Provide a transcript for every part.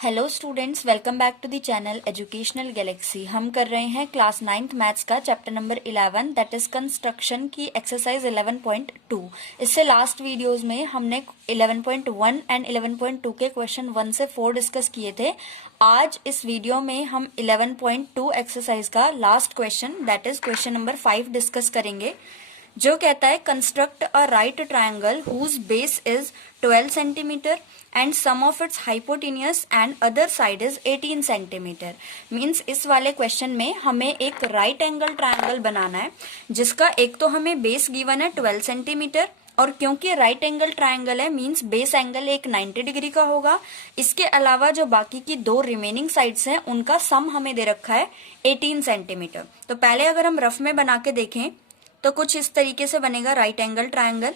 Hello students, welcome back to the channel Educational Galaxy. हम कर रहे हैं क्लास 9th मैथ्स का chapter number 11 that is construction की एक्सरसाइज 11.2। इससे लास्ट वीडियोस में हमने 11.1 एंड 11.2 के क्वेश्चन 1 से 4 डिस्कस किए थे। आज इस वीडियो में हम 11.2 एक्सरसाइज का last question that is question number 5 discuss करेंगे, जो कहता है construct a right triangle whose base is 12 centimetre and sum of its hypotenuse and other side is 18 centimetre. Means इस वाले क्वेश्चन में हमें एक राइट एंगल ट्रायंगल बनाना है जिसका एक तो हमें बेस गिवन है 12 सेंटीमीटर, और क्योंकि राइट एंगल ट्रायंगल है मींस बेस एंगल एक 90 डिग्री का होगा। इसके अलावा जो बाकी की दो रिमेनिंग साइड्स हैं उनका सम हमें दे रखा है 18 सेंटीमीटर। तो पहले अगर हम रफ में बना के देखें तो कुछ इस तरीके से बनेगा राइट एंगल ट्रायंगल।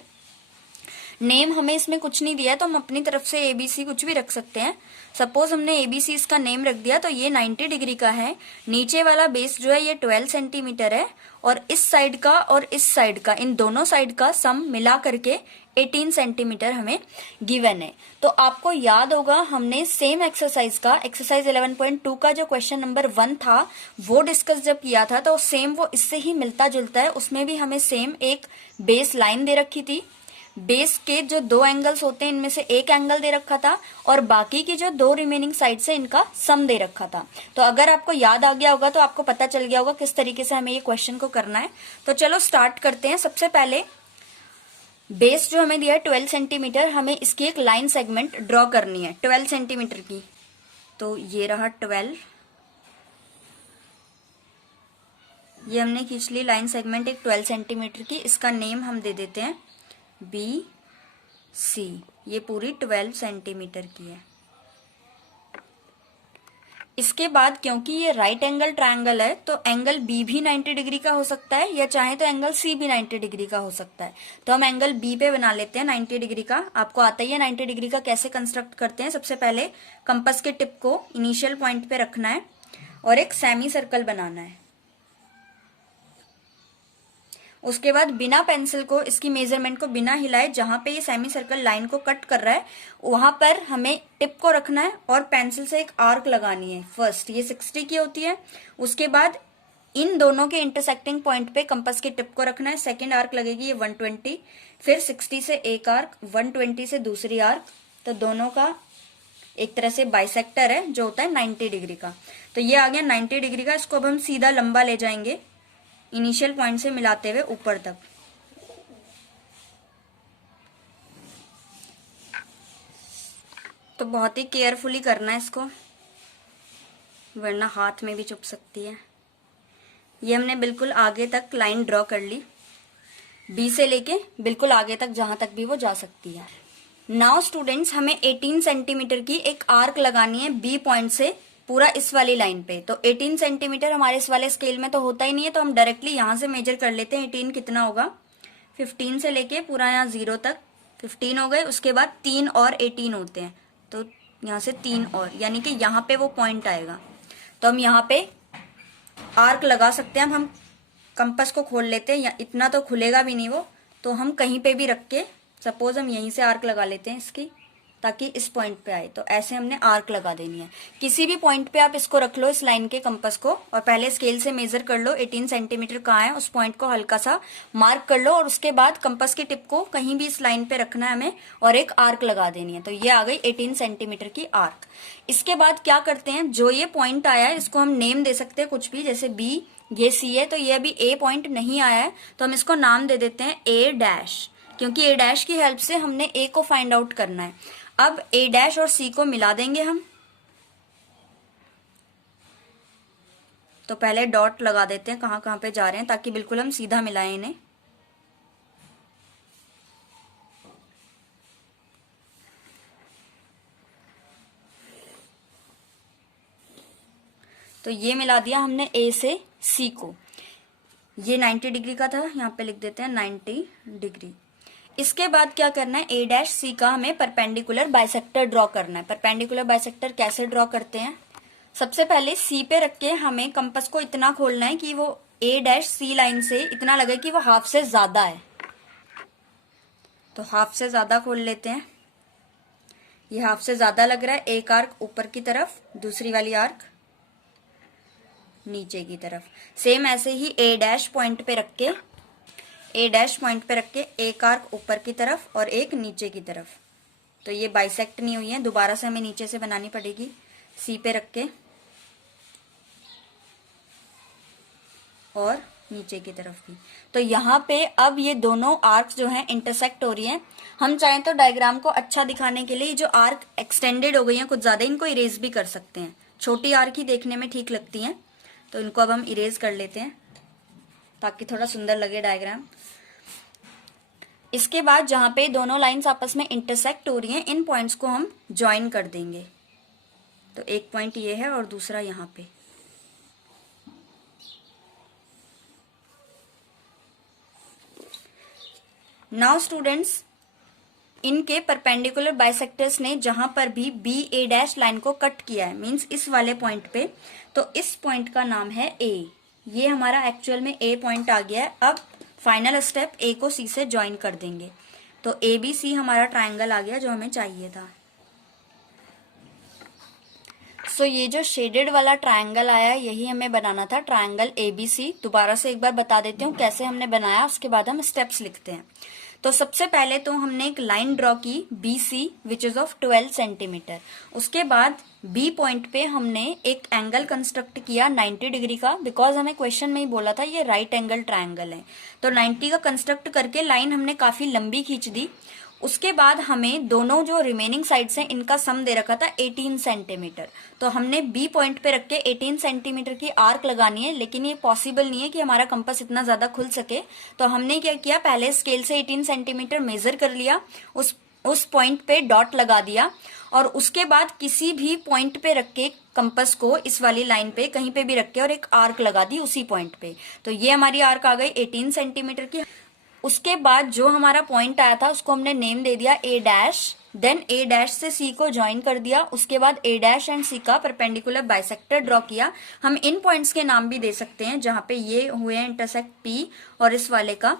नेम हमें इसमें कुछ नहीं दिया है तो हम अपनी तरफ से एबीसी कुछ भी रख सकते हैं। सपोज हमने एबीसी इसका नेम रख दिया तो ये 90 डिग्री का है। नीचे वाला बेस जो है ये 12 सेंटीमीटर है और इस साइड का और इस साइड का, इन दोनों साइड का सम मिला करके 18 सेंटीमीटर हमें गिवन है। तो आपको याद होगा हमने सेम एक्सरसाइज का एक्सरसाइज 11.2 का जो क्वेश्चन नंबर 1 था वो डिस्कस जब किया था तो सेम वो इससे ही मिलता जुलता है। उसमें भी हमें सेम एक बेस लाइन दे रखी थी। बेस के जो दो एंगल्स होते हैं इनमें से एक एंगल दे रखा था और बाकी की जो दो रिमेनिंग साइड से इनका सम दे रखा था। तो अगर आपको याद आ गया होगा तो आपको पता चल गया होगा किस तरीके से हमें ये क्वेश्चन को करना है। तो चलो स्टार्ट करते हैं। सबसे पहले बेस जो हमें दिया है 12 सेंटीमीटर, हमें इसकी एक लाइन सेगमेंट ड्रॉ करनी है 12 सेंटीमीटर की। तो ये रहा 12, ये हमने खींच ली लाइन सेगमेंट एक 12 सेंटीमीटर की। इसका नेम हम दे देते हैं बी सी। ये पूरी 12 सेंटीमीटर की है। इसके बाद क्योंकि ये राइट एंगल ट्रायंगल है तो एंगल बी भी 90 डिग्री का हो सकता है या चाहे तो एंगल सी भी 90 डिग्री का हो सकता है। तो हम एंगल बी पे बना लेते हैं 90 डिग्री का। आपको आता ही है 90 डिग्री का कैसे कंस्ट्रक्ट करते हैं। सबसे पहले कंपास के टिप को इनिशियल पॉइंट पे रखना है और एक सेमी सर्कल बनाना है। उसके बाद बिना पेंसिल को इसकी मेजरमेंट को बिना हिलाए जहां पे ये सेमी सर्कल लाइन को कट कर रहा है वहां पर हमें टिप को रखना है और पेंसिल से एक आर्क लगानी है। फर्स्ट ये 60 की होती है। उसके बाद इन दोनों के इंटरसेक्टिंग पॉइंट पे कंपास की टिप को रखना है। सेकेंड आर्क लगेगी ये 120, फिर 60 से एक आर्क, 120 से दूसरी आर्क। तो दोनों का एक तरह से बाइसेक्टर है जो होता है 90 डिग्री का। तो ये आ गया 90 डिग्री का। इसको अब हम सीधा लंबा ले जाएंगे इनिशियल पॉइंट से मिलाते हुए ऊपर तक। तो बहुत ही केयरफुली करना है इसको वरना हाथ में भी चुभ सकती है। ये हमने बिल्कुल आगे तक लाइन ड्रॉ कर ली, बी से लेके बिल्कुल आगे तक जहां तक भी वो जा सकती है। नाउ स्टूडेंट्स हमें 18 सेंटीमीटर की एक आर्क लगानी है बी पॉइंट से पूरा इस वाली लाइन पे। तो 18 सेंटीमीटर हमारे इस वाले स्केल में तो होता ही नहीं है तो हम डायरेक्टली यहां से मेजर कर लेते हैं। 18 कितना होगा, 15 से लेके पूरा यहाँ 0 तक 15 हो गए। उसके बाद 3 और 18 होते हैं तो यहाँ से 3 और, यानी कि यहाँ पे वो पॉइंट आएगा। तो हम यहाँ पे आर्क लगा सकते हैं। हम कंपास को खोल लेते हैं, या इतना तो खुलेगा भी नहीं वो, तो हम कहीं पे भी रख के सपोज हम यहीं से आर्क लगा लेते हैं इसकी ताकि इस पॉइंट पे आए। तो ऐसे हमने आर्क लगा देनी है। किसी भी पॉइंट पे आप इसको रख लो इस लाइन के कंपास को और पहले स्केल से मेजर कर लो 18 सेंटीमीटर कहाँ है, उस पॉइंट को हल्का सा मार्क कर लो और उसके बाद कंपास की टिप को कहीं भी इस लाइन पे रखना है हमें और एक आर्क लगा देनी है। तो ये आ गई 18 सेंटीमीटर की आर्क। इसके बाद क्या करते हैं, जो ये पॉइंट आया है इसको हम नेम दे सकते हैं कुछ भी, जैसे बी, ये सी है तो ये अभी ए पॉइंट नहीं आया है तो हम इसको नाम दे देते हैं ए डैश, क्योंकि ए डैश की हेल्प से हमने ए को फाइंड आउट करना है। अब ए डैश और सी को मिला देंगे हम। तो पहले डॉट लगा देते हैं कहां कहां पे जा रहे हैं ताकि बिल्कुल हम सीधा मिलाएं इन्हें। तो ये मिला दिया हमने ए से सी को। ये 90 डिग्री का था, यहाँ पे लिख देते हैं 90 डिग्री। इसके बाद क्या करना है, ए डैश सी का हमें परपेंडिकुलर बाइसेक्टर ड्रॉ करना है। परपेंडिकुलर बाइसेक्टर कैसे ड्रॉ करते हैं, सबसे पहले सी पे रख के हमें कंपास को इतना खोलना है कि वो ए डैश सी लाइन से इतना लगे कि वो हाफ से ज्यादा है। तो हाफ से ज्यादा खोल लेते हैं। ये हाफ से ज्यादा लग रहा है। एक आर्क ऊपर की तरफ, दूसरी वाली आर्क नीचे की तरफ। सेम ऐसे ही ए डैश पॉइंट पे रख के एक आर्क ऊपर की तरफ और एक नीचे की तरफ। तो ये बाइसेक्ट नहीं हुई है, दोबारा से हमें नीचे से बनानी पड़ेगी। सी पे रख के और नीचे की तरफ भी। तो यहाँ पे अब ये दोनों आर्क्स जो हैं इंटरसेक्ट हो रही हैं। हम चाहें तो डायग्राम को अच्छा दिखाने के लिए जो आर्क एक्सटेंडेड हो गई हैं कुछ ज्यादा, इनको इरेज भी कर सकते हैं। छोटी आर्क ही देखने में ठीक लगती हैं, तो इनको अब हम इरेज कर लेते हैं ताकि थोड़ा सुंदर लगे डायग्राम। इसके बाद जहां पे दोनों लाइंस आपस में इंटरसेक्ट हो रही हैं, इन पॉइंट्स को हम ज्वाइन कर देंगे। तो एक पॉइंट ये है और दूसरा यहाँ पे। नाउ स्टूडेंट्स, इनके परपेंडिकुलर बाइसेक्टर्स ने जहां पर भी बी ए डैश लाइन को कट किया है, मींस इस वाले पॉइंट पे, तो इस पॉइंट का नाम है ए। ये हमारा एक्चुअल में ए पॉइंट आ गया है। अब फाइनल स्टेप, ए को सी से ज्वाइन कर देंगे। तो ए बी सी हमारा ट्राइंगल आ गया जो हमें चाहिए था। सो ये जो शेडेड वाला ट्रायंगल आया यही हमें बनाना था, ट्रायंगल एबीसी। दोबारा से एक बार बता देती हूँ कैसे हमने बनाया, उसके बाद हम स्टेप्स लिखते हैं। तो सबसे पहले तो हमने एक लाइन ड्रॉ की BC which is of 12 centimetre. उसके बाद बी पॉइंट पे हमने एक एंगल कंस्ट्रक्ट किया 90 डिग्री का, बिकॉज हमें क्वेश्चन में ही बोला था ये राइट एंगल ट्रायंगल है। तो 90 का कंस्ट्रक्ट करके लाइन हमने काफी लंबी खींच दी। उसके बाद हमें दोनों जो रिमेनिंग साइड्स हैं इनका सम दे रखा था 18 सेंटीमीटर। तो हमने बी पॉइंट पे रख के 18 सेंटीमीटर की आर्क लगानी है, लेकिन ये पॉसिबल नहीं है कि हमारा कंपास इतना ज्यादा खुल सके। तो हमने क्या किया, पहले स्केल से 18 सेंटीमीटर मेजर कर लिया, उस पॉइंट पे डॉट लगा दिया और उसके बाद किसी भी पॉइंट पे रख के कंपास को इस वाली लाइन पे कहीं पे भी रख के और एक आर्क लगा दी उसी पॉइंट पे। तो ये हमारी आर्क आ गई 18 सेंटीमीटर की। उसके बाद जो हमारा पॉइंट आया था उसको हमने नेम दे दिया ए डैश। देन ए डैश से सी को ज्वाइन कर दिया। उसके बाद ए डैश एंड सी का परपेंडिकुलर बाइसेक्टर ड्रॉ किया। हम इन पॉइंट्स के नाम भी दे सकते हैं जहां पे ये हुए हैं इंटरसेक्ट पी और इस वाले का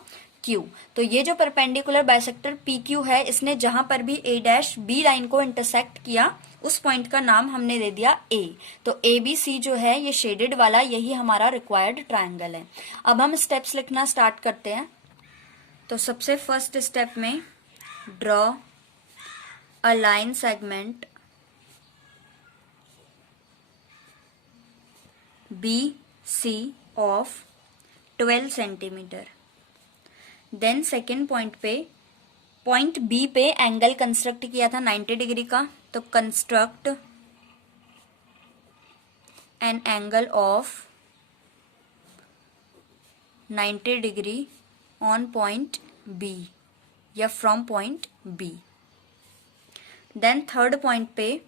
क्यू। तो ये जो परपेंडिकुलर बाइसेक्टर पी क्यू है, इसने जहां पर भी ए डैश बी लाइन को इंटरसेक्ट किया उस पॉइंट का नाम हमने दे दिया ए। तो ए बी सी जो है ये शेडेड वाला, यही हमारा रिक्वायर्ड ट्रायंगल है। अब हम स्टेप्स लिखना स्टार्ट करते हैं। तो सबसे फर्स्ट स्टेप में draw a line segment BC of 12 centimetre. Then second point पे, पॉइंट बी पे एंगल कंस्ट्रक्ट किया था 90 डिग्री का। तो construct an angle of 90 degree on point B या from point B. Then third point पे,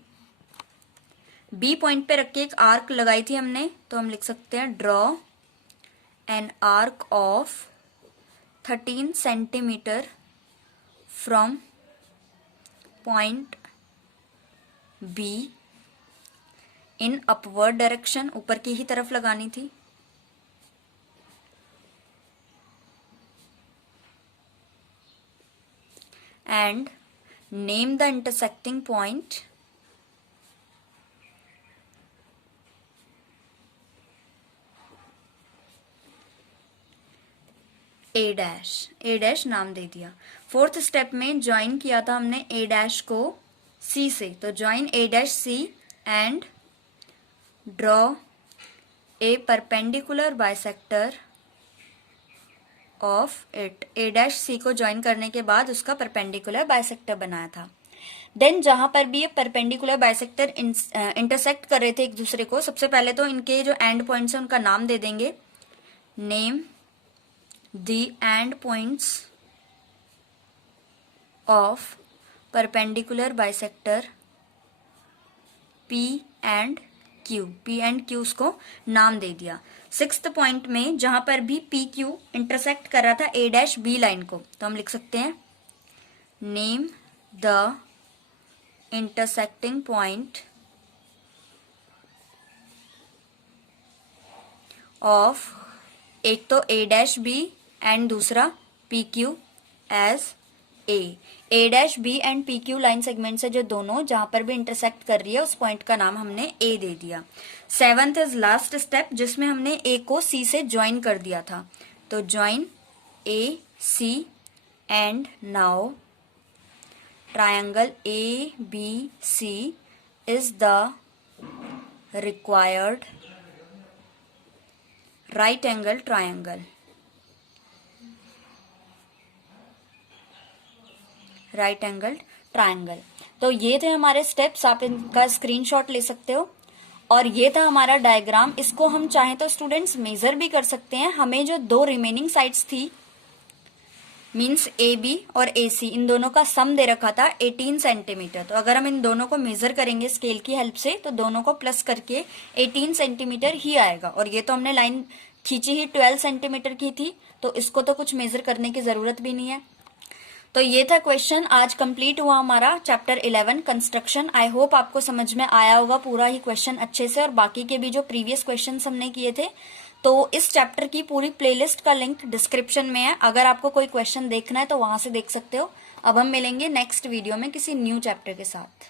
B point पे रख के एक आर्क लगाई थी हमने, तो हम लिख सकते हैं draw an arc of 13 centimetre from point be in upward direction, ऊपर की ही तरफ लगानी थी। And name the intersecting point A dash. A dash नाम दे दिया। फोर्थ स्टेप में ज्वाइन किया था हमने A डैश को C से। तो join A dash C and draw a perpendicular bisector of it. A dash C को ज्वाइन करने के बाद उसका परपेंडिकुलर बाइसेक्टर बनाया था। देन जहां पर भी ये परपेंडिकुलर बाइसेक्टर इंटरसेक्ट कर रहे थे एक दूसरे को, सबसे पहले तो इनके जो एंड पॉइंट्स हैं उनका नाम दे देंगे। Name the end points of perpendicular bisector P and Q. P and Q उसको नाम दे दिया। सिक्स्थ पॉइंट में जहां पर भी पी क्यू इंटरसेक्ट कर रहा था ए डैश बी लाइन को, तो हम लिख सकते हैं name the intersecting point of एक तो ए डैश बी एंड दूसरा P Q as A dash B and P Q line segment से जो दोनों जहां पर भी इंटरसेक्ट कर रही है उस पॉइंट का नाम हमने ए दे दिया। 7th इज लास्ट स्टेप जिसमें हमने ए को सी से ज्वाइन कर दिया था, तो join A C and now triangle A B C is the required right angle triangle. Right angle triangle. तो ये थे हमारे स्टेप्स, आप इनका स्क्रीनशॉट ले सकते हो। और ये था हमारा डायग्राम। इसको हम चाहें तो स्टूडेंट्स मेजर भी कर सकते हैं। हमें जो दो रिमेनिंग साइड्स थी मीन्स ए बी और ए सी, इन दोनों का सम दे रखा था 18 सेंटीमीटर। तो अगर हम इन दोनों को मेजर करेंगे स्केल की हेल्प से तो दोनों को प्लस करके 18 सेंटीमीटर ही आएगा। और ये तो हमने लाइन खींची ही 12 सेंटीमीटर की थी, तो इसको तो कुछ मेजर करने की जरूरत भी नहीं है। तो ये था क्वेश्चन। आज कंप्लीट हुआ हमारा चैप्टर 11 कंस्ट्रक्शन। आई होप आपको समझ में आया होगा पूरा ही क्वेश्चन अच्छे से, और बाकी के भी जो प्रीवियस क्वेश्चन हमने किए थे। तो इस चैप्टर की पूरी प्लेलिस्ट का लिंक डिस्क्रिप्शन में है, अगर आपको कोई क्वेश्चन देखना है तो वहां से देख सकते हो। अब हम मिलेंगे नेक्स्ट वीडियो में किसी न्यू चैप्टर के साथ।